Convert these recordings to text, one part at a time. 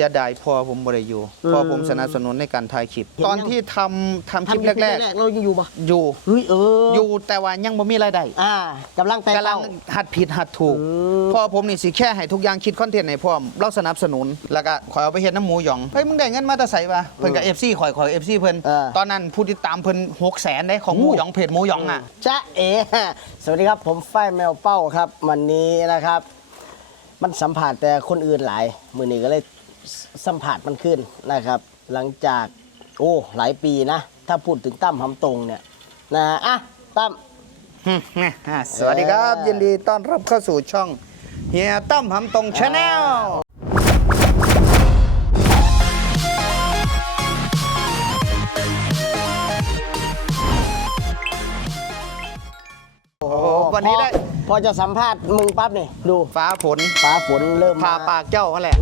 สียดายพ่อผมบ่ได้อยู่อืมพ่อผมสนับสนุนในการถ่ายคลิปเห็นยังตอนที่ทำทำคลิปทำแรกๆเรายังอยู่ปะๆ อยู่ เฮ้ยเอออยู่แต่ว่ายังบ่มีรายได้อ่ากำลังแต่กำลังเต้า หัดผิดหัดถูกอืมพ่อผมนี่สิแค่ให้ทุกอย่างคิดคอนเทนต์ให้พร้อมเราสนับสนุนแล้วก็ขอยเอาไปเฮ็ดน้ำหมูหยองเฮ้ยมึงได้เงินมาแต่ไสวะเพิ่นกับ FC ข่อยข่อย FC เพิ่นเออ ตอนนั้นผู้ติดตามเพิ่น600,000ได้ของหมูหยองเพจหมูหยองอะ จ๊ะเอ๋ สวัสดีครับผมฝ้ายแมวเป้าครับ วันนี้นะครับ มันสัมผัสแต่คนอื่นหลาย มือนี้ก็เลย สัมผัสมันขึ้นนะครับ หลังจากโอ้หลายปีนะ ถ้าพูดถึงตั้มหำตรงเนี่ยนะอะตั้ม สวัสดีครับเออยินดีต้อนรับเข้าสู่ช่องเฮียตั้มหำตรงชาแนล โอ้ พอพอจะสัมภาษณ์มึงปั๊บนี่ดูฟ้าฝนฟ้าฝนเริ่มพามาปากเจ้านั่นแหละ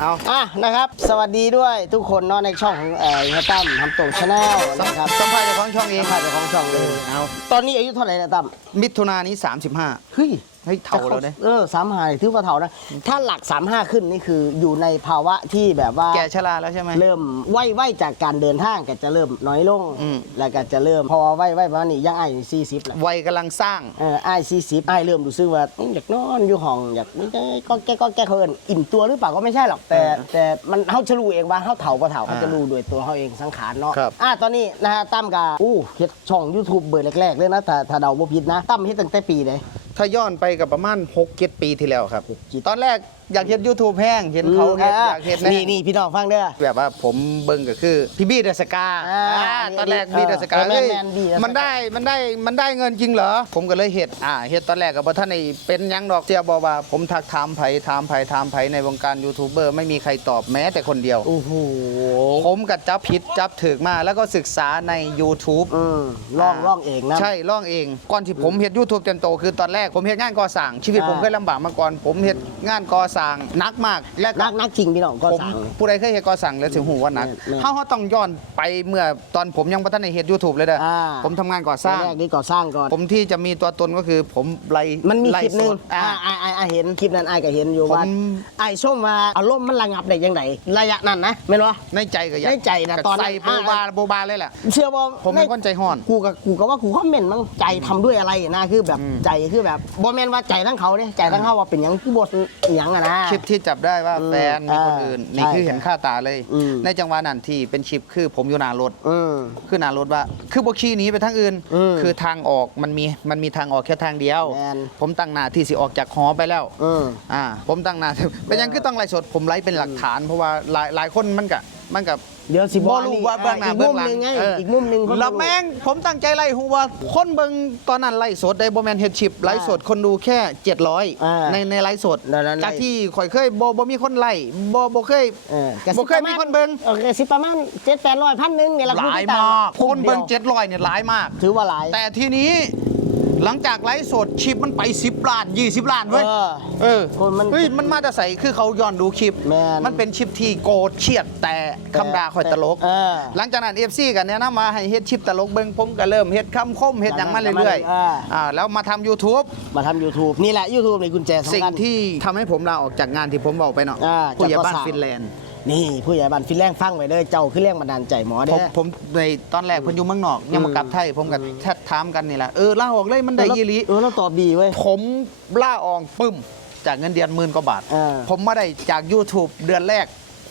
เอาอะนะครับ สวัสดีด้วยทุกคนเนาะในช่องของเอ่อเฮียตั้มทำตรงชาแนลสัมนะครับสัมภาษณ์เจ้าของช่องเองถ่ายจากของช่องเลยเอาตอนนี้อายุเท่าไหร่นะตั้มมิถุนายนนี้ 35 เฮ้ยเฮ้ยเท่าแล้วเนี่ย เออสามหาถือว่าเท่านะ ถ้าหลักสามห้าขึ้นนี่คืออยู่ในภาวะที่แบบว่า แกชราแล้วใช่ไหม เริ่มไหวไหวจากการเดินทางก็จะเริ่มน้อยลง อืม แล้วก็จะเริ่มพอไหวไหวประมาณนี้ยังไอ้สี่สิบแหละวัยกำลังสร้าง เออไอ้สี่สิบไอ้เริ่มรู้สึกว่าอืมอยากนอนอยู่ห้องอยากไม่ได้ก็แก้ก็แก้เขาเอินอิ่มตัวหรือเปล่าก็ไม่ใช่หรอกแต่เออแต่มันเขาจะรู้เองว่าเขาเถาก็เถาเขาอ่าจะรู้ด้วยตัวเขาเองสังขารเนาะ ครับ อะตอนนี้นะฮะตั้มกับอู้เฮ็ดช่อง YouTube เบอร์แรกๆเลยนะถ้าถ้าเดาบ่ผิดนะตั้มเฮ็ดตั้งแต่ปีไหน ถ้าย้อนไปกับประมาณ6 7ปีที่แล้วครับหกเจ็ดตอนแรก อยากเห็น YouTube แห้งเห็นเขาเห็นอยากเห็นแนี่นี่พี่น้องฟังเด้อ แบบว่าผมเบิ่งก็คือพี่บี้เดอะสกาอ่าอ่านี่ตอนแรกเออบี้เดอะสกาเออแมนเฮ้ยแมนบี้เดอะสกามันได้มันได้มันได้เงินจริงเหรอ ผมก็เลยเฮ็ดอ่าเฮ็ดตอนแรกก็บ่ทันได้เป็นหยังดอกเสียบอกว่า ผมทักถามไผถามไผถามไผในวงการยูทูบเบอร์ไม่มีใครตอบแม้แต่คนเดียว โอ้โหผมก็จับผิดจับถึกมาแล้วก็ศึกษาใน YouTube อืมลองลองเองนะ ใช่ล่องเองก่อนที่ผมเฮ็ด YouTube เต็มโต คือตอนแรกผมเฮ็ดงานก่อสร้างชีวิตอ่าผมเคยลำบากมาก่อน ผมเฮ็ดงานก่อสร้างหนักมากและก็นักนักจริงพี่น้องก็ผมสั่งเลยผู้ใดเคยเฮ็ดก่อสร้างแล้วถึงหูว่าหนักแม่นเฮาเฮาต้องย้อนไปเมื่อตอนผมยังบ่ทันได้เฮ็ด YouTube เลยเด้ออา ผมทำงานก่อสร้าง แรกนี่ก่อสร้างก่อน ผมที่จะมีตัวตนก็คือผมไล่มันมีไล่คลิปหนึงสดอ่า อ่าอ่าอ่าเห็นคลิปนั้นไอ้ายก็เห็นอยู่ว่าผม ไอ้ายส้มว่าอารมณ์มันระงับได้ยังไงระยะนั้นนะไม่รู้วะในใจก็อยากในใจนะก็ตอนนั้น ใส่โบบาโบบาเลยแหละ เชื่อบ่ผมเป็นคนใจห้อน กูกับกูก็ว่ากูคอมเมนต์มั้งใจทำด้วยอะไรนะคือแบบอืมใจคือแบบบ่แม่นว่าใจทั้งเขาเนี่ยใจทั้งเขาว่าเป็นหยังคือบทหยังอะนะคลิปที่จับได้ว่าอืมแฟนมีคนอื่นอ่านี่คือใช่เห็นค่าตาเลย อืม ในจังหวะนั้นที่เป็นคลิปคือผมอยู่หน้ารถ อืม คือหน้ารถว่า คือบ่ขี่หนีไปทางอื่น อืมคือทางออกมันมีมันมีทางออกแค่ทางเดียว แม่น ผมตั้งหน้าที่สิออกจากหอไปแล้ว อืม อ่าผมตั้งหน้าเป็นหยังคือต้องไลฟ์สดผมไลฟ์เป็นหลักฐาน เพราะว่าหลายหลายคนมันก็มันก็ เดี๋ยวสิบ่รู้ว่าเบื้องหน้าอีกเบื้มุองมหลัหงนึงไงเอออี อีกมุมหนึงคนแล้วแม่งผมตั้งใจไล่ฮูว่าคนเบิ่งตอนนั้นไลฟ์สดได้บ่แม่นเฮ็ดชิปไลฟ์สดคนดูแค่ อ่า700 ในในไลฟ์สดนั่นๆจากที่ข่อยเคยบ่บ่มีคนไล่บ่บ่เคยเออบ่เคยมีคนเบิ่งโอเคสิประมาณเจ็ดแปดร้อยพันหนึ่งเนี่ยละหลายผู้ติดตมาก คนเบิ่งดียว700เนี่ยหลายมาก ถือว่าหลาย แต่ทีนี้ หลังจากไลฟ์สดชิปมันไป 10ล้าน 20ล้านเว้ย เออ เออคนมันเฮ้ยมันมาแต่ใส่คือเขาย้อนดูคลิป แม่นมันเป็นชิปที่โกรธเฉียดแต่คำด่าคอยตลก เออหลังจากนั้น FC กันเนี่ยนะมาให้เฮ็ดชิปตลกเบิ่งผมก็เริ่มเฮ็ดคำคมเฮ็ดหยังมาเรื่อยอ่า ๆอ่าแล้วมาทำ YouTube มาทำ YouTube นี่แหละ YouTube ในกุญแจสำสิ่งคัญ ที่ทำให้ผมลาออกจากงานที่ผมบอกไปเนาะอ่าผู้ใหญ่บ้านจากก่อสร้างฟินแลนด์ นี่ผู้ใหญ่บ้านฟินแลนด์ฟังไว้เลยเจ้าคือแรงบันดาลใจหมอผเด้มผมในตอนแรกเพิ่นอยู่เมืองนอกยังมากลับไทย ผมก็แทัดถามกันนี่แหละเออลาออกเลยมันได้ยี่ลี เออเราตอบดีเว้ย ผมล่าออกปึ้ม จากเงินเดือนหมื่นกว่าบาท เออผมมาได้จาก YouTube เดือนแรก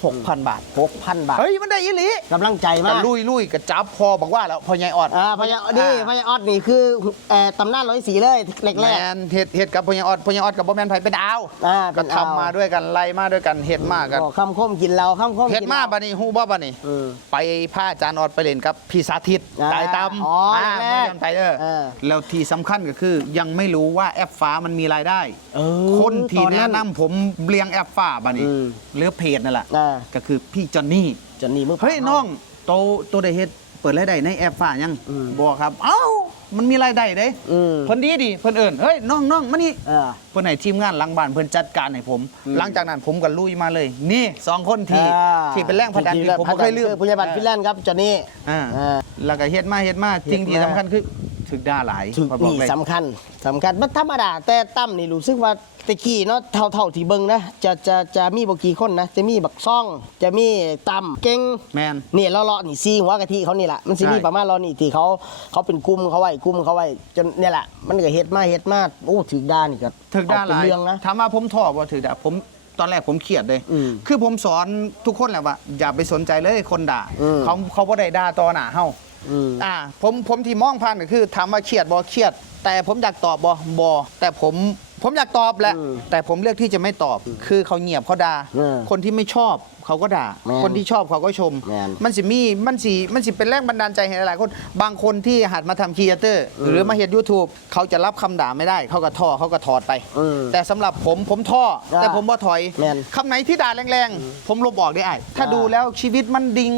6,000 บาท 6,000 บาท เฮ้ย มันได้อีหลีกำลังใจกัมาก ลุยลุยกับจับพอบอกว่าแล้วพอใหญ่ออดอ่าพญานี่พญาออดนี่คือเอ่อตำนานร้อยสีเลยแรกแมแรกนเฮ็ดเฮ็ดกับพอใหญ่ออดพอใหญ่ออดกับบ่แมนไผเป็นดาวอ่าก็เป็นดาว ทำมาด้วยกันไล่มาด้วยกันเฮ็ดมากันบอกคำคมกินเราคำคมเฮ็ดกินมาเราบัดนี้ฮู้บ่บัดนี้ เออ ไปพาอาจารย์ออดไปเล่นกับพี่สาธิตอ่าตายตำอ๋ออ่าแรไม่กยอมไปเด้อเออ แล้วที่สำคัญก็คือยังไม่รู้ว่าแอปฟ้ามันมีรายได้ เออคนที่ตอ แนะนำผมเลี้ยงแอปฟ้าบัดนี้อืม หรือเพจนั่นแหละอ่า ก็คือพี่จอนนี่จนนี่มือเฮ้ยน้องโตโตได้เฮ็ดเปิดรายได้ในแอปฟ้ายังอืม บอกครับ เอ้ามันมีรายได้เด้อืมเพิ่นดีดิเพิ่นเอิ้นเฮ้ยน้องน้องมานี่เออเพิ่นให้ทีมงานหลังบ้านเพิ่นจัดการให้ผมอืมหลังจากนั้นผมก็ลุยมาเลย นี่สองคนที่อ่าที่เป็นแรงผลักดันที่ผมบ่เคยลืมผู้ใหญ่บ้านฟินแลนด์ครับจอนนี่ อ่าอ่า แล้วก็เฮ็ดมาเฮ็ดมาสิ่งที่เฮ็ดมาสำคัญคือ ถึกด่าหลายถึงขอบอกนี่เลยสำคัญสำคัญมันธรรมดา แต่ตั้มนี่รู้สึกว่าตะกี้เนาะเท่าเท่าที่เบิ่งนะจะจะจะมีบ่กี่คนนะ จะมีบักซ่อง จะมีตั้มเก่งแมนนี่เลาะๆนี่ซีหัวกะทิเขานี่แหละมันสิมีใช่ประมาณเลาะนี่ที่เขาเขาเป็นกลุ่มเขาไว้กลุ่มเขาไว้จนเนี่ยแหละมันก็เฮ็ดมาเฮ็ดมาโอ้ถึกด้านนี่ก็ถึกด่าเอหเป็นลายเรื่องนะถามว่าผมท้อบ่ถึกด่าผมตอนแรกผมเครียดเลยอืมคือผมสอนทุกคนแหละว่า อย่าไปสนใจเลยคนด่าอืมเขาเขาบ่ได้ด่าต่อหน้าเฮา อืม อ่าผมผมที่มองผ่านก็คือถามว่าเครียดบ่เครียด แต่ผมอยากตอบบ่บ่แต่ผมผมอยากตอบแหละ อืมแต่ผมเลือกที่จะไม่ตอบ คือเขาเงียบเขาด่าเออคนที่ไม่ชอบเขาก็ด่า แม่นคนที่ชอบเขาก็ชม แม่น มันสิมีมันสิมันสิเป็นแรงบันดาลใจให้หลายๆคน บางคนที่หัดมาทำครีเอเตอร์ หรือมาเห็น YouTube เขาจะรับคำด่าไม่ได้ เขาก็ท่อเขาก็ถอดไป อืมแต่สำหรับผมผมท่อ อ่าแต่ผมบ่ถอยแม่นคำไหนที่ด่าแรงๆ ผมลบออกได้ไอ้ถ้าอ่า ดูแล้วชีวิตมันดิ่ง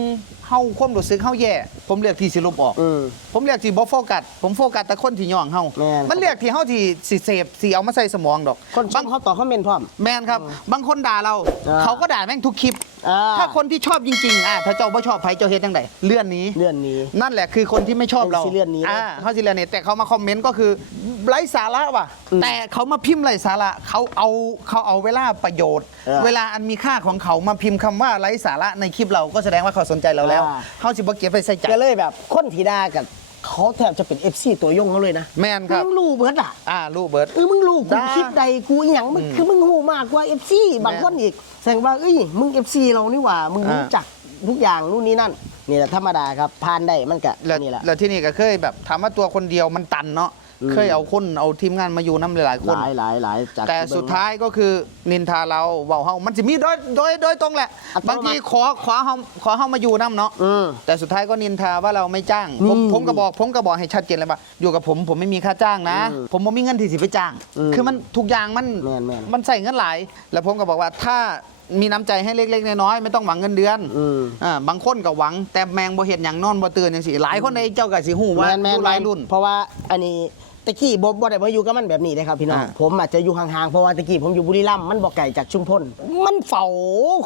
เฮาความรู้สึกเฮาแย่ ผมเลือกที่สิลบออก อืม ผมเลือกที่บ่โฟกัสผมโฟกัสแต่คนที่ย่องเฮาแม่น มันเลือกที่เฮาที่สิเสพสิเอามาใส่สมองดอกคนชมเขาต่อคอมเมนต์พร้อม แมนครับ บางคนด่าเรา อ่า เขาก็ด่าแม่งทุกคลิป อ่าถ้าคนที่ชอบจริงๆอะถ้าเจ้าบ่ชอบไผเจ้าเฮ็ดจังไดเลื่อนหนี้เลื่อนนี้ นั่นแหละคือคนที่ไม่ชอบเราเขาสิเลื่อนหนีเลยอ่าเขาสิเลื่อนหนี้แต่เขามาคอมเมนต์ก็คือไร้สาระว่ะ อืมแต่เขามาพิมพ์ไร้สาระเขาเอาเขาเอาเวลาประโยชน์ เออเวลาอันมีค่าของเขามาพิมพ์คำว่าไร้สาระในคลิปเราก็แสดงว่าเขาสนใจเราแล้วอ่า เขาสิบ่เก็บไปใส่ใจก็เลยแบบคนที่ด่ากันเขาแทบจะเป็น FC ตัวยงเขาเลยนะแม่นครับ มึงรู้เบิดอะอ่าลูกเบิร์ด เออมึงรู้กูด่าคลิปใดกูอหย่างมึงคือมึงหูมากกว่า FC บางคนอีกแสดงว่าเอ้ยมึง FC เรานี่หว่ามึงอ่ารู้รู้จักทุกอย่างนู่นนี่นั่นนี่แหละธรรมดาครับผ่านได้มันก็แล้วนี่แหละ แล้วที่นี่ก็เคยแบบถามว่าตัวคนเดียวมันตันเนาะอืม เคยเอาคนเอาทีมงานมาอยู่น้ำหลายๆคหน ลายหลายหลายจาก แต่ที่เบิ่งสุดท้ายก็คือนินทาเราเว้าเฮามันสิมีโดยโดยโดยตรงแหละ อัตโนมัติ บางทีขอขอเฮาขอเฮามาอยู่น้ำเนาะอืมแต่สุดท้ายก็นินทาว่าเราไม่จ้าง ผมนี่ผมก็บอกผมก็บอกให้ชัดเจนเลยว่าอยู่กับผมผมไม่มีค่าจ้างนะ อืมผมบ่มีเงินที่สิไปจ้าง อืมคือมันทุกอย่างมันแม่นแม่น มันใส่เงินหลาย แล้วผมก็บอกว่าถ้ามีน้ำใจให้เล็กๆน้อยๆไม่ต้องหวังเงินเดือนอืม อ่าบางคนก็หวัง แต่แมงบ่เห็นอย่างนอนบ่ตื่นจังซี่หลายคนในเจ้าก็สิฮู้ว่าแม่นแม่นผู้หลายรุ่น เพราะว่าอันนี้ ตะกี้บ่บ่ได้มาอยู่กับมันแบบนี้นะครับพี่น้อง อ่า ผมอาจจะอยู่ห่างๆ เพราะว่าตะกี้ผมอยู่บุรีรัมย์มันบ่ไกลจากชุมพลมันเฝ้า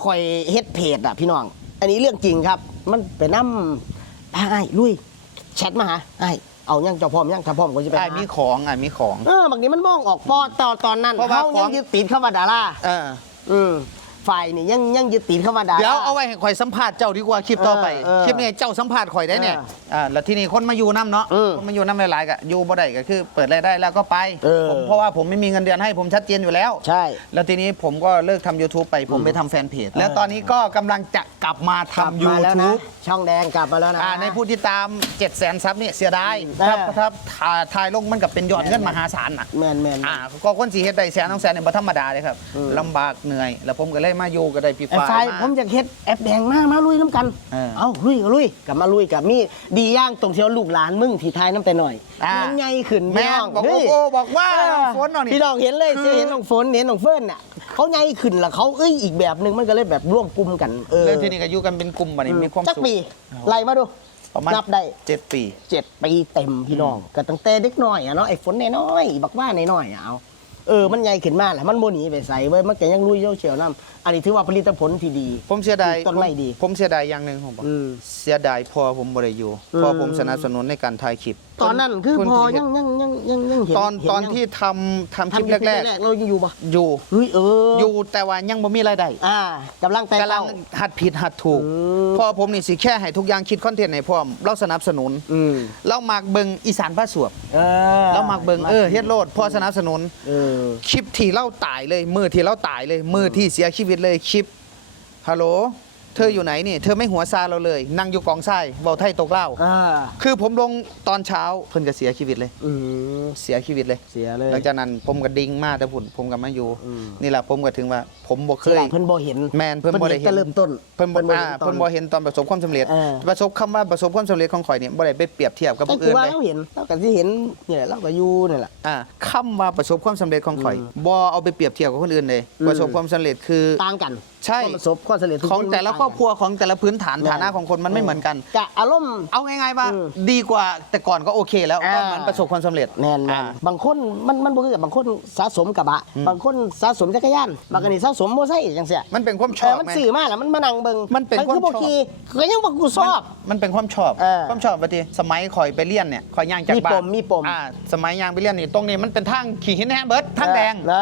ข่อยเฮ็ดเพจอะพี่น้อง อันนี้เรื่องจริงครับ มันไปนำไอ้ายลุยแชทมาหาไอ้ายเอายังเจ้าพร้อมยังถ้าพร้อมก็สิไปอ่าหามีของอ่ามีของ เออบางทีมันมองออกพอตอนตอนนั้นเพราะว่าเขาขยัอง งยึดติดเข้ามาดาราเออ อืม ฝ่ายนี่ยังยังยึดติดเข้ามาดาราเดี๋ยวเอาไว้ให้ข่อยสัมภาษณ์เจ้าดีกว่าคลิปต่อไปเออเออคลิปนี้เจ้าสัมภาษณ์ข่อยได้เนี่ยเอออ่าแล้วที่นี่คนมาอยู่น้ำเนาะอืมคนมาอยู่น้ำหลายๆก็อยู่บ่ได้ก็คือ เปิดรายได้แล้วก็ไปเออ ผมเพราะว่าผมไม่มีเงินเดือนให้ผมชัดเจนอยู่แล้ว ใช่ แล้วทีนี้ผมก็เลิกทำ YouTube ไปผมไปทำแฟนเพจ แล้วตอนนี้ก็กำลังจะกลับมากลับทำ มาแล้วนะ YouTube ช่องแดงกลับมาแล้วนะ อ่าในผู้ที่ตาม 7 0 0 0 0ซับเนี่ยเสียดายเออครับถ้าถ่ายถ่ายลงมันกับเป็นยอดเงินมหาศาลน่ะ แมนแมน อ่าก็คนสีเฮ็ดได้แสนต้องแสนเนี่ยบ่ธรรมดาเลยครับอืมลำบากเหนื่อย แล้วผมก็เลยมาอยู่ก็ได้พี่ไอ้ฟ้าไฟมา ผมจะเฮ็ดแอปแดงมามาลุยน้ำกันเออเอาลุยก็ลุยกลับมาลุยกับมีดีย่างตรงเที่ยวลูกหลานมึงที่ทายน้ำแต่หน่อยอ่ามันใหญ่ขึ้นแม่พี่น้องบอกเฮ้โอ้ยโหบอกว่าเออฝนเนาะนี่พี่น้องเห็นเลยคือสิเห็นน้องฝนเห็นน้องเฟิร์นเนี่ยเขาใหญ่ขึ้นแล้วเขาเอ้ยอีกแบบหนึงมันก็เลยแบบร่วมกลุ่มกันเออเรื่องที่นี่ก็อยู่กันเป็นกลุ่มบัดนี้มีความจักสุขปีไล่มาดูประมาณนับได้ เจ็ดปี เจ็ดปีเต็มพี่น้องก็ตั้งแต่เด็กน้อยอะเนาะไอ้ฝนน้อยๆบักว่าน้อยๆอะเอาเออมันใหญ่ขึ้นมาแหละมันโมหนีไปใส่เว้ยมันก็ยังลุยเฉียวๆน้ำ อันนี้ถือว่าผลิตผลที่ดี ผมเสียดายต้นไม้ดี ผมเสียดายอย่างหนึ่งผมบอกอืม เสียดายพอผมบ่ได้อยู่อืมพอผมสนับสนุนในการถ่ายคลิปตอนนั้นคือพอที่เฮ็ยัดงยังยังยังยังเห็นตอนเห็ตอนยังที่ทำทำคลิปทำแรกๆเรายังอยู่ปะๆ อยู่ เฮ้ยเอออยู่แต่ว่ายังบ่มีรายได้อ่ากำลังแต่กำลัเต้างหัดผิดหัดถูกอืมพอผมนี่สิแค่ให้ทุกอย่างคิดคอนเทนต์ให้พร้อมเราสนับสนุน อืมเรามักเบิงอีสานพระสวบเออเรามักเบิงเออเฮ็ดโลดพอสนับสนุน เออ คลิปที่เล่าตายเลยมือที่เล่าตายเลยมือที่เสียชีวิตเลยคลิปฮัลโหล เธออยู่ไหนนี่เธอไม่หัวซาเราเลย นั่งอยู่กองทรายเบาไทยตกเหล้าอ่าคือผมลงตอนเช้าเพิ่นก็เสียชีวิตเลย อืมเสียชีวิตเลย เสียเลย หลังจากนั้นผมก็ดิ่งมาแต่พุ่นผมก็มาอยู่ อืม นี่แหละผมก็ถึงว่าผมบ่เคเคยยเพิ่นบ่เห็นแมนเพิ่นบ่ได้เห็นแต่เริ่มต้นเพิ่นบ่อ่าห็ตอเพิ่นบ่เห็นตอนประสบความสำเร็จ เออ ประสบคำว่าประสบความสำเร็จของข่อยเนี่ยบ่ได้ไปเปรียบเทียบกับแต่ผู้กูอื่นว่าเลยเราเห็นเราก็สิเห็นเนี่ยเราก็อยู่นี่แหละ อ่าคำว่าประสบความสำเร็จของข่อยบ่เอาไปเปรียบเทียบกับคนอื่นเลย อืม ประสบความสำเร็จคือ ต่างกัน ใช่ ความประสบความสำเร็จทุกของนแต่ละมันครอบครัวของแต่ละพื้นฐานแม่นฐานะของคนมันไม่เหมือนกันกะอารมณ์ เอาง่ายๆว่าอืมดีกว่าแต่ก่อนก็โอเคแล้วอ่า ก็มันประสบความสำเร็จแน่นอ่าๆบางคนมันมันบ่คือกับบางคนสะสมกระบะ บางคนสะสมจักรยานบางคนนี่สะสมมอเตอร์ไซค์จังซี่มันเป็นความชเอออบมันไหม สื่อมาแล้วมันมานั่งเบิ่งมันเป็นคือความบ่ชอบขี่ก็ยังบ่กูชอบ มันเป็นความชอบ เออความชอบปฏิสมัยคอยไปเรียนเนี่ยคอยย่างจากมีบ้าปนมมีปม อ่าสมัยย่างไปเรียนนี่ตรงนี้มันเป็นทางขี่หินแฮเบิร์ดทางแดงเอ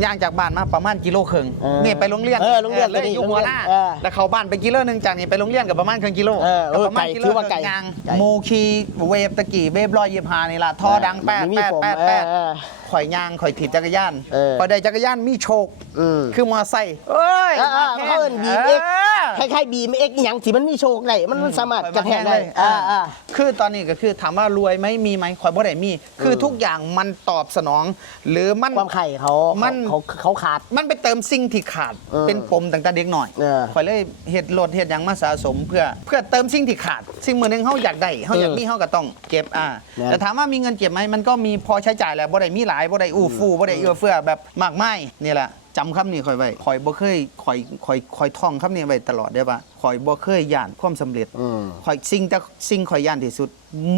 อ ย่างจากบ้านมาประมาณกิโลครึ่งเออนี่ไปโรงเรียนเออโรงเรียนเลยตัวนี้อยู่หัวหน้าโรงเรียนเออแล้วเขาบ้านไปกิโลหนึงจากนี่ไปโรงเรียนกับประมาณครึ่งกิโลเออเออประมาณไกลกิโลถือว่าไกลยางไกลโมคีเวฟตะกี้เวฟร้อยยี่สิบห้านี่ล่ะท่อดังแป๊ดมีแป๊ดปมแป๊ดแป๊ดเออข่อยย่างข่อยถีบจักรยานเออพอได้จักรยานมีโชคอืมคือมอไซค์เอ้ยเออเออมาแข่งเขาเอิ้น BMX เออ คล้ายๆ BMX อหย่างที่มันมีโชคได้มันมันสามารถกระแทกได้เลยอ่าอ่า คือตอนนี้ก็คือถามว่ารวยไหมมีไหมคอยบ่ได้มี คือทุกอย่างมันตอบสนอง หรือมัน ความไข่เขามัมันเขาเขาขาด มันไปเติมสิ่งที่ขาดเออเป็นปมตั้งแต่เด็กหน่อยเออคอยเลยเฮ็ดโหลดเฮ็ดหยังมาสะสม เพื่อเพื่อเติมสิ่งที่ขาด สิ่งมือหนึงเฮาอยากได้เฮาอยากเออมีเฮาก็ต้องเก็บอ่าเนี่ยแต่ถามว่ามีเงินเก็บไหมมันก็มีพอใช้จ่ายแหละบ่ได้มีหลายบ่ได้อู้ฟู่บ่ได้เอื้อเฟื้อแบบมากมายนี่แหละ จำคำนี้คอยไว้คอยบ่เคยคอยคอยคอยท่องคำนี้ไว้ตลอดได้ปะคอยบ่เคยย่านความสำเร็จอืมข่อยสิ่งแต่สิ่งข่อยย่านที่สุด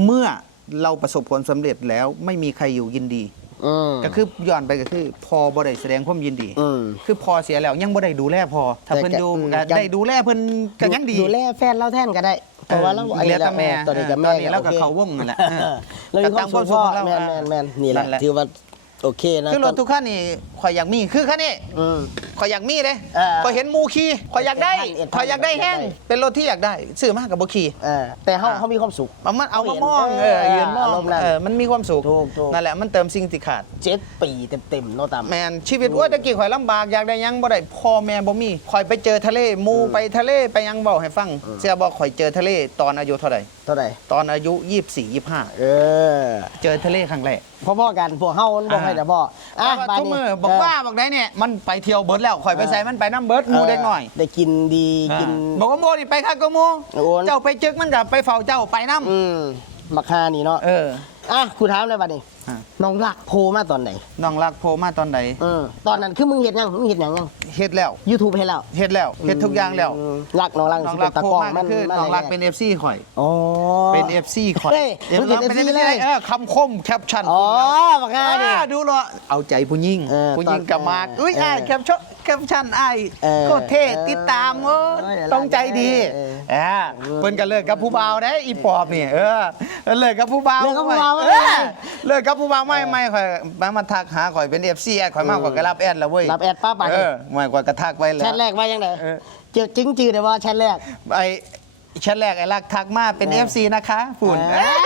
เมื่อเราประสบผลสำเร็จแล้วไม่มีใครอยู่ยินดีอืมก็คือย้อนไปก็คือพอบ่ได้แสดงความยินดีอืมคือพอเสียแล้วยังบ่ได้ดูแลพอถ้าแต่เพิ่นก็ดูอืมก็ยังได้ดูแลเพิ่นก็ยังดีดูแลแฟนเราแทนก็ได้เพราะว่าเราเหลือแต่แม่ตอนนี้กับตแม่อนนี้แล้วก็โอคเขาวงนั่นแหละเรามีความสุขพ่อแต่ตามความสุขของเราแมนแมนแมนนี่แหละนั่นแหละถือว่า โอเคนะคือรถทุกคันนี่ข่อยอยากมีคือคันนี้อืม ข่อยอยากมีเด้เออข่อยเห็นหมูขี่ข่อยอยากได้เอ็ดพันข่อยอยากได้แห้งอยากได้เป็นรถที่อยากได้ซื้อมากับบ่ขี่ เออแต่เขาอ่าเขามีความสุขเอามันเอาเขามาเห็นมองเออเออยืนมออางรมณ์นั้นเออมันมีความสุขถูกถูก นั่นแหละมันเติมสิ่งที่ขาด เจ็ดปีเต็มๆเนาะตาม แมนชีวิตว่าตะกี้ข่อยลำบากอยากได้หยังบ่ได้พ่อแม่บ่มีข่อยไปเจอทะเลหมูไปทะเลไปหยังเว้าให้ฟังเสียบอกข่อยเจอทะเลตอนอายุเท่าไหร่เท่าไหร่ตอนอายุ 24 25 เออเจอทะเลครั้งแรกพ่อๆกันพวกเฮามันบอกให้แต่พ่ออะแต่ว่าบ้านทุกนี้มือบอกว่าบอกได้เนี่ยมันไปเที่ยวเบิร์ดแล้วข่อยไปใส่มันไปน้ำเบิร์ดหมูเด็กหน่อย ได้กินดีกินอ่าบอกว่าโมนี่ไปคักก็โมโอ้ยเจ้าไปจึกมันกับไปเฝ้าเจ้าไปน้อืมมักฮานี่เนาะำเออ อะครูถามเลยบัดนี้ อะน้องรักโพลมาตอนไหนน้องรักโพมาตอนไหนเออตอนนั้นคือมึงเห็นยังมึงเห็นยังยังเฮ็ดแล้ว YouTube เห็นแล้วเฮ็ดแล้วเฮ็ดทุกอย่างแล้วอืมรักน้องรักน้องสิเป็รักนตะโพกร้องมากมัก็นคือมัน้องรักะไรเป็น FC ข่อย อ๋อ เป็น FC ข่อยเฮ้ยมึงเป็นเป็น FC เลย เออคำคมแคปชั่นอ๋อคุณบักฮานี่อ่าดูเหรอเอาใจผู้หญิงเออผู้หญิงกับมากตอนอุ้ยเอออ้ายแคปชั่นแคปชั่นอ้ายเออโคตรเท่เออติดตามเออเออต้องใจดีเอออ่าเพิ่นก็เลิกกับผู้บ่าวได้อีปอบนี่เออเลิกกับผู้บ่าวเลิกกับผู้บ่าวเออเลิกกับผู้บ่าวไม่ไม่ข่อยมามาทักหาข่อยเป็น FC แอดข่อยมากกว่าก็รับแอดแล้วเว้ยรับแอดป้าไปเออไม่กว่ากระทักไว้แล้วแชทแรกว่ายังไงเออเจอจิ้งจือได้ว่าแชทแรกไอ้ชั้นแรกไอ้รักทักมาเป็นเออ FC นะคะฝุ่นเออ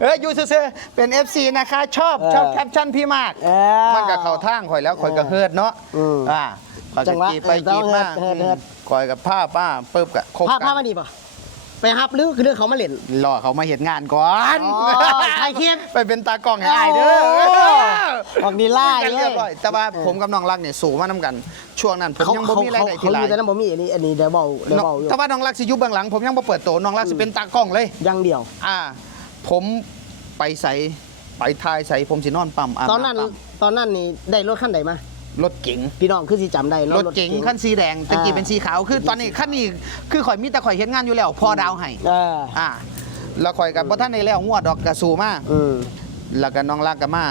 เอออยู่ซื่อๆเป็น FC นะคะ ชอบเออชอบแคปชั่นพี่มากเออมันก็เข้าทางข่อยแล้วข่อยก็เฮิดเนาะอืมอ่าข่อยจัก็งหวะจีบไปเออจีบมาเฮิดเฮิดเฮิดข่อยกับผ้าป้าปึ๊บก็คบภาพกัภาพมันดีป่ะ ไปฮับหรือคือเรื่องเขามาเล่นรอเขามาเห็นงานก่อนอ๋อถ่ายคลิปไปเป็นตากล้องให้อ้ายเด้อโอ้ออกดีไล่กันเลเรียยบร้อยแต่ว่าผมกับน้องรักเนี่ยสูงมาน้ำกัน ช่วงนั้นผมเขายังบ่เขามีรายเขาได้เขาที่หอลายยู่แต่นั้นผมมีอันนี้อันนี้เดี๋ยวเบาเดี๋ยวเบาอยู่แต่ว่าน้องรักสิอยู่เบื้องหลัง ผมยังบ่เปิดโตน้องรักสิเป็นตากล้องเลย อยังเดียว อ่า ผมไปใส่ไปทายใส่ผมสินอนปั๊มาบำตอนนั้นปั๊มตอนนั้นนี่ได้รถขั้นใดมา รถเก๋งพี่น้องคือสิจำได้เนาะรถเก๋งคันสีแดงตะกี้อ่าเป็นสีขาวคือตอนนี้คันนี้คือข่อยมีแต่ข่อยเฮ็ดงานอยู่แล้วพอดาวให้เอออ่าแล้วข่อยกับบ่ทันได้แล้วงวดดอกกระสูมาอืมแล้วก็น้องรักก็มา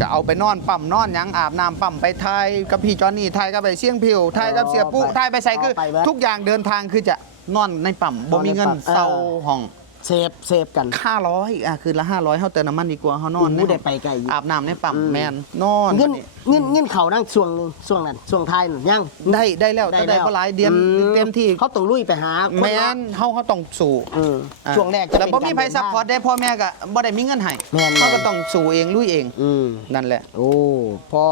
ก็เอาไปนอนปั๊มนอนหยังอาบน้ำปั๊มไปทายกับพี่จอนนี่ทายกับไปเสี่ยงผิวทายกับเสียปุ๊ทายไปใส่คือ ทุกอย่างเดินทางคือจะนอนในปั๊มบ่มีเงินเซาห้อง เซฟเซฟกัน ห้าร้อยอะคือละห้าร้อยเฮาเติมน้ำมันดีกว่าเฮานอนโอ้โหได้ไปไกลอยู่อาบน้ำในปั๊มอืม แมนนอนเงินบัดนี้เงินเงินเขานั่งช่วงหนึงช่วงนั้นช่วงท้ายนั่นยัง ได้ได้แล้วแต่ได้แล้วบ่หลายเดือนอืเต็มที่เขาต้องลุยไปหาคนแมเนาะนเฮาเฮาต้องสู้อืมอะช่วงแรกจะแต่บ่เป็นมีการไผเดินซัพทางพอร์ตได้พ่อแม่ก็บ่ได้มีเงินให้แม่นเฮาก็ต้องสู้เองลุยเองอืมนั่นแหละ โอ้พอ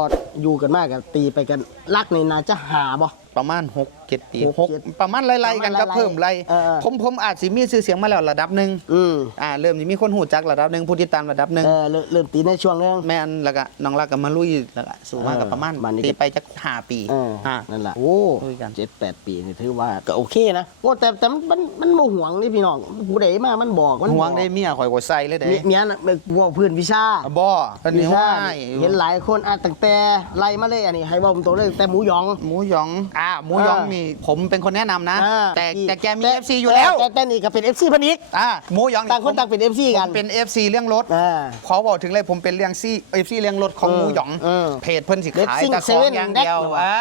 อยู่กันมากกันตีไปกันรักในนาจะหาบ่ ประมาณ6 7ปีหกหกเจ็ดประมาณไล่ๆกันก็ประมาณไล่ๆเพิ่มไล่เออ ผมผมอาจสิมีชื่อเสียงมาแล้วระดับหนึ่งอืมอ่าเริ่มสิมีคนหูจักระดับหนึ่งผู้ติดตามระดับหนึ่งเออเริ่มเริ่มตีในช่วงนึง แม่นแล้วก็น้องรักก็มาลุยแล้วก็สู่มากับประมาณเออมันนี่ก็ ตีไปจักห้าปีเอออ่า นั่นแหละโอ้โอ้เจ็ดแปดปีนี่ถือว่าก็โอเคนะโอ้แต่แต่มันมันมันโมห่วงนี่พี่น้องผู้ใดมามันบอกมันห่วงบอกได้เมียข่อยกดใส่เลยเด้เมียเมียน่ะเป็นพวกเพื่อนวิชา บ่อันนี้วิชาว่าเห็นหลายคนอะตั้งแต่ไล่มาเลยอันนี้ให้บอกตัวเลยตั้งแต่หมูหยอง หมูหยองอ่าหมูหยองเออนี่ผมเป็นคนแนะนำนะ อ่าแต่แต่แกมีต่ FC อยู่แล้วแต่แต่นี่ก็เป็น FC พันอีกอ่าหมูหยองต่างคนต่างเป็น FC กันผมเป็น FC เรื่องรถ อ่า ขอบอกถึงเลยผมเป็นเรื่องซี่ FC เรื่องรถของเออหมูหยองเออเพจเพิ่นสิขาย Racing แต่ของ Seven อย่างเดียว Deck อ่า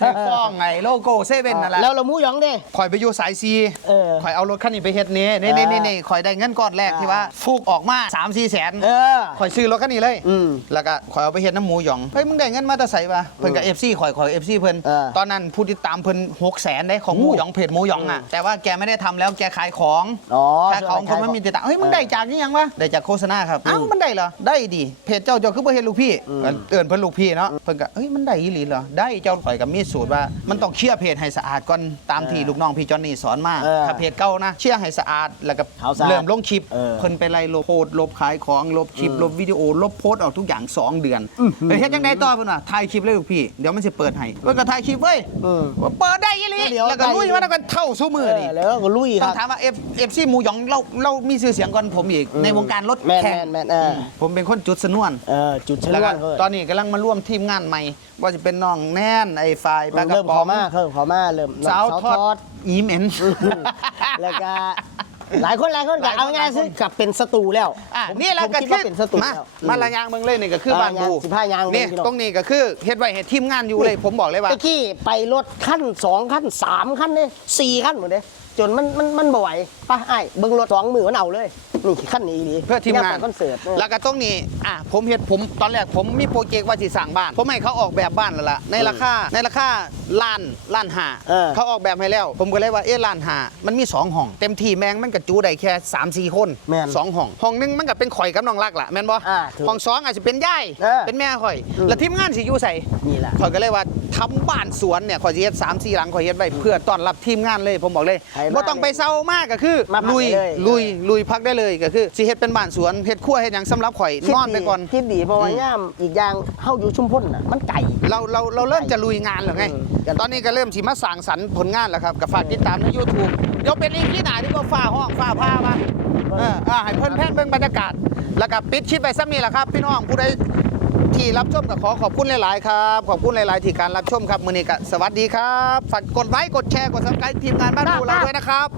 ถือฟ้องไงโลโก้เซเว่นนั่นแหละแล้วเราหมูหยองเด้ข่อยไปอยู่สายซีเออข่อยเอารถคันนี้ไปเฮ็ดนี้นี่นี่นี่นี่ข่อยได้เงินก้อนแรกที่ว่าฟูกออกมา3 4แสนเออข่อยซื้อรถคันนี้เลยอืมแล้วก็ข่อยเอาไปเฮ็ดน้ำหมูหยองเฮ้ยมึงได้เงินมาแต่ใส่ปะเพิ่นกับ FC ข่อยข่อย FC เพิ่นเออ ตอนนั้นผู้ติดตามเพิ่น6แสนได้ของหมูหยองเพจหมูหยองอะแต่ว่าแกไม่ได้ทำแล้วแกขายของอ๋อขายของคนไม่มีติดตามเฮ้ยมึงได้จากนี่ยังวะได้จากโฆษณาครับอ้าวมันได้เหรอได้ดิเพจเจ้าเจ้าคือบ่เฮ็ดลูกพี่ก็เตือนเพิ่นลูกพี่เนาะเพิ่นก็เฮ้ยมันได้อีหลีเหรอได้เจ้าข่อยก็มีสูตรว่า มันต้องเคลียร์เพจให้สะอาดก่อนตามที่ลูกน้องพี่จอนนี่สอนมาเออถ้าเพจเก่านะเชื่อให้สะอาดแล้วก็เอาสะอาดเริ่มลงคลิปเออ เพิ่นไปไล่ลบโพสต์ลบขายของลบคลิปลบวิดีโอลบโพสต์ออกทุกอย่าง2เดือนเฮ้ยเฮ็ดจังไดต่อเพิ่นว่าถ่ายคลิปเลยลูกพี่เดี๋ยวมันสิเปิดให้เพิ่นก็ถ่ายคลิปเว้ย อืมว่าเปิดได้อีหลีเดี๋ยวแล้วก็ลุยมาแล้วก็เท่าสู้มือนี่เออแล้วก็ลุยคต้อรังบถามว่าเอฟเอฟซีหมูหยองเราเรามีชื่อเสียงก่อนผมอีกอืมในวงการรถแม่นแข่งแม่นแม่นเออผมเป็นคนจุดสนวน เออจุดชนแล้ววก็นเขาตอนนี้กำลังมาร่วมทีมงานใหม่ ว่าจะเป็นน้องแน่นไอ้ฝ่ายปลากระเริ่มป๋ขอองมาเริ่มขอมาเริ่มสาวสาวทอดอีเหม็น แล้วก็ หลายคนหลายคนก็เอาง่ายๆซึ่งกลับเป็นศัตรูแล้วอะผมนี่แหละผมก็คิดคือว่าเป็นศัตรูมาแล้วมาละยางเมืองเลยนี่ก็คืออ่าบ้านบูยางสิบห้ายางนี่พี่น้องตรงนี้ก็คือเฮ็ดไว้ให้ทีมงานอยู่เลยผมบอกเลยว่าตะกี้ไปรถขั้นสองขั้นสามขั้นเนี่ยสี่ขั้นหมดเลยจนมันมันมันบ่ไหวไป่ะไอ้ายเบิ้งรถสองมือมันเอาเลย นี่ขั้นนี้ดีเพื่อทีมงานยไปคอนเสิร์ตเนี่ยแล้วก็ตรงนี้อะผมเห็นผมตอนแรกผมมีโปรเจกต์ว่าสิสั่งบ้าน ผมให้เขาออกแบบบ้านแล้วล่ะในราคาในราคาล้านล้านหาเออเขาออกแบบให้แล้ว ผมก็เลยว่าเอ๊ะล้านหามันมี2ห้อง เต็มที่แมงมันกระจูได้แค่3 4 คนแม่นสองห้องห้องหนึงมันก็เป็นข่อยกับน้องรักล่ะแม่นบ่อ่าถูกห้องสองอาจจะเป็นย่ายเออเป็นแม่ข่อยอืมแล้วทีมงานสิอยู่ใส่นี่แหละข่อยก็เลยว่า ทำบ้านสวนเนี่ยข่อยสิเฮ็ด3 4หลังข่อยเฮ็ดไว้เพื่อต้อนรับทีมงานเลยผมบอกเลยใครมาบ่ต้องไปเซามากก็คือมาพักลุยได้เลย ลุยลุยพักได้เลยก็คือสิเฮ็ดเป็นบ้านสวนเฮ็ดครัวเฮ็ดหยังสำหรับข่อยคิดนอนไปดีก่อน คิดดีเพราะว่าย่ามอีกอย่างเฮาอยู่ชุมพลน่ะมันไก่เราเราเราเริ่มจะลุยงานแล้วไงเออตอนนี้ก็เริ่มสิมาสั่งสรรค์ผลงานแล้วครับ กับฝากติดตามใน YouTube เดี๋ยวเป็นอีพีหนาที่ว่าฟ้าห้องฟ้าผ้ามาเอออ่าให้เพิ่นแพนเบิ่งบรรยากาศ แล้วก็ปิดคลิปไปซ้ำนี่แหละครับ พี่น้องผู้ใด ที่รับชมก็ขอขอบคุณหลายๆครับขอบคุณหลายๆที่การรับชมครับมือนี้ก็สวัสดีครับฝากกดไลค์กดแชร์กดซับสไครต์ทีมงานบ้านดูเราด้วยนะครับ